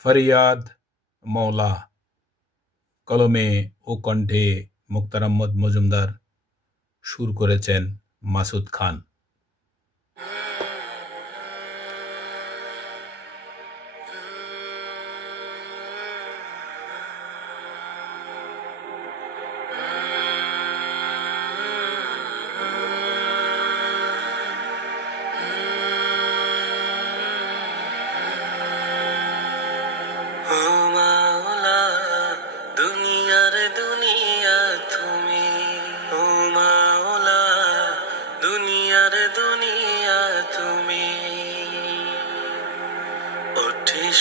ফরিয়াদ মওলা, কলমে ও কণ্ঠে মুক্তার আহমদ মজুমদার, সুর করেছেন মাসুদ খান।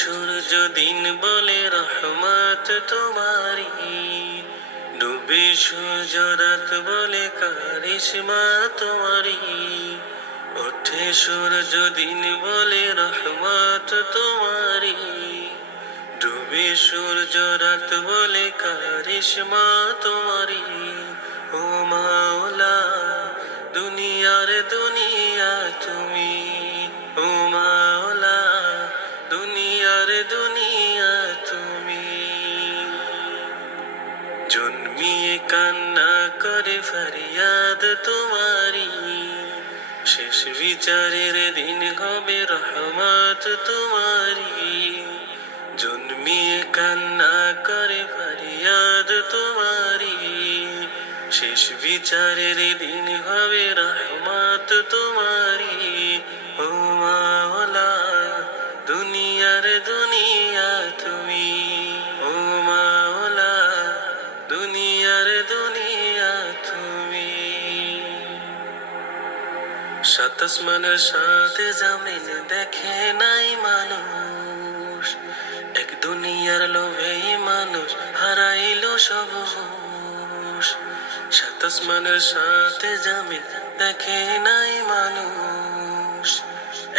সূর্য দিন বলে রহমত তোমারি, ডুবে সূর্য রাত বলে কারিশমা তোমারি। ওঠে সূর্য দিন বলে রহমত তোমারি, ডুবে সূর্য রাত বলে কারিশমা তোমারি। ও মাওলা দুনিয়ার দুনিয়া তুমি, ও মাওলা দুনিয়ার দুনিয়া তুমি। জন্মিয়ে কান্না করে ফরিয়াদ তোমারি, শেষ বিচারের দিন হবে রহমত তোমারি। জন্মিয়ে কান্না করে ফরিয়াদ তোমারি, শেষ বিচারের দিন হবে রহমত তোমারি। ও মাওলা দুনিয়ার দুনিয়া তুমি, ও মাওলা দুনিয়ার দুনিয়া তুমি। সাত আসমানের সাথে জামিন দেখে নাই মানুষ, এক দুনিয়ার লোভে মানুষ হারাইলো সব হুঁশ। সাত আসমানের সাথে জামিন দেখে নাই মানুষ,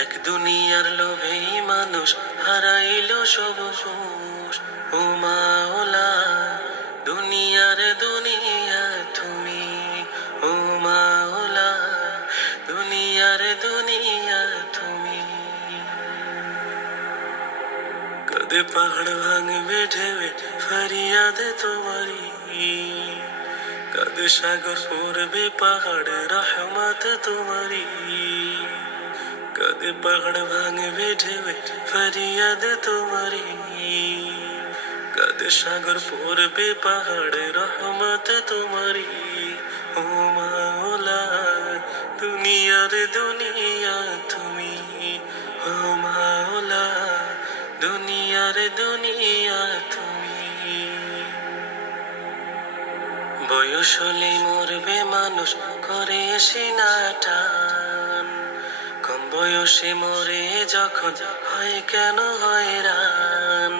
এক দুনিয়ার লোভে মানুষ হারাইলো সব হুঁশ। ও মাওলা দুনিয়ার দুনিয়া তুমি, ও মাওলা দুনিয়ার দুনিয়া তুমি। কদে পাহাড় ভাঙবে ঢেউে ফরিয়াদ তোমারি, কদে সাগর পড়বে পাহাড় রহমত তোমারি। কদে পাহাড় ভাঙবে ঢেউে ফরিয়াদ তোমারি, কদে সাগর পড়বে পাহাড় রহমত তোমারি। ও মাওলা দুনিয়ার দুনিয়া তুমি, ও মাওলা দুনিয়ার দুনিয়া তুমি। বয়স হলে মরবে মানুষ করে সিনাটান, কম বয়সে মরে যখন হয় কেন হয়রান।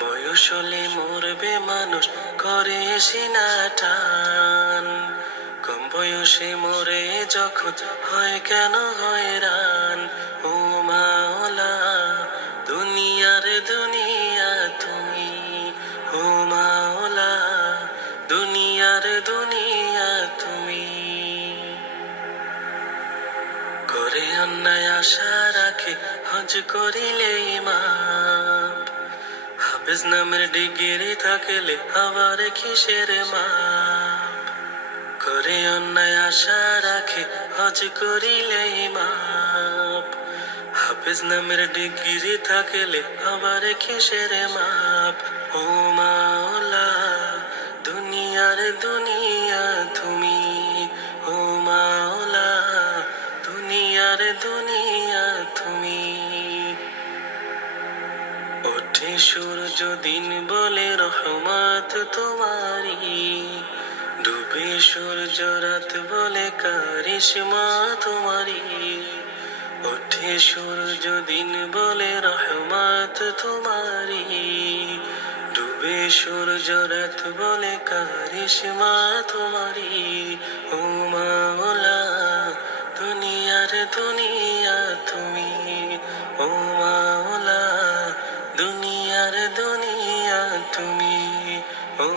বয়স হলে মরবে মানুষ করে সিনাটান, কম বয়সে মরে যখন হয় কেন হয়রান। ও মাওলা দুনিয়ার দুনিয়া তুমি, ও মাওলা দুনিয়ার দুনিয়া তুমি। করে অন্যায় আশা রাখে হজ করিলে ইমাম, হাফেজ নামের ডিগ্রি থাকলে আবার কিসের মাপ। করে অন্যায় আশা রাখে হজ করিলে ইমাম, হাফেজ নামের ডিগ্রি থাকলে আবার কিসের মাপ। ও মাওলা দুনিয়ার দুনিয়া তুমি, ও মাওলা দুনিয়ার দুনিয়া তুমি। ওঠে সূর্য দিন বলে রহমত তোমারি, ডুবে সূর্য রাত বলে কারিশমা তোমারি। ওঠে সূর্য দিন বলে রহমত তোমারি, ডুবে সূর্য রাত বলে কারিশমা তোমারি। ও মাওলা দুনিয়ার দুনিয়া তুমি, ও মাওলা দুনিয়ার দুনিয়া তুমি, ও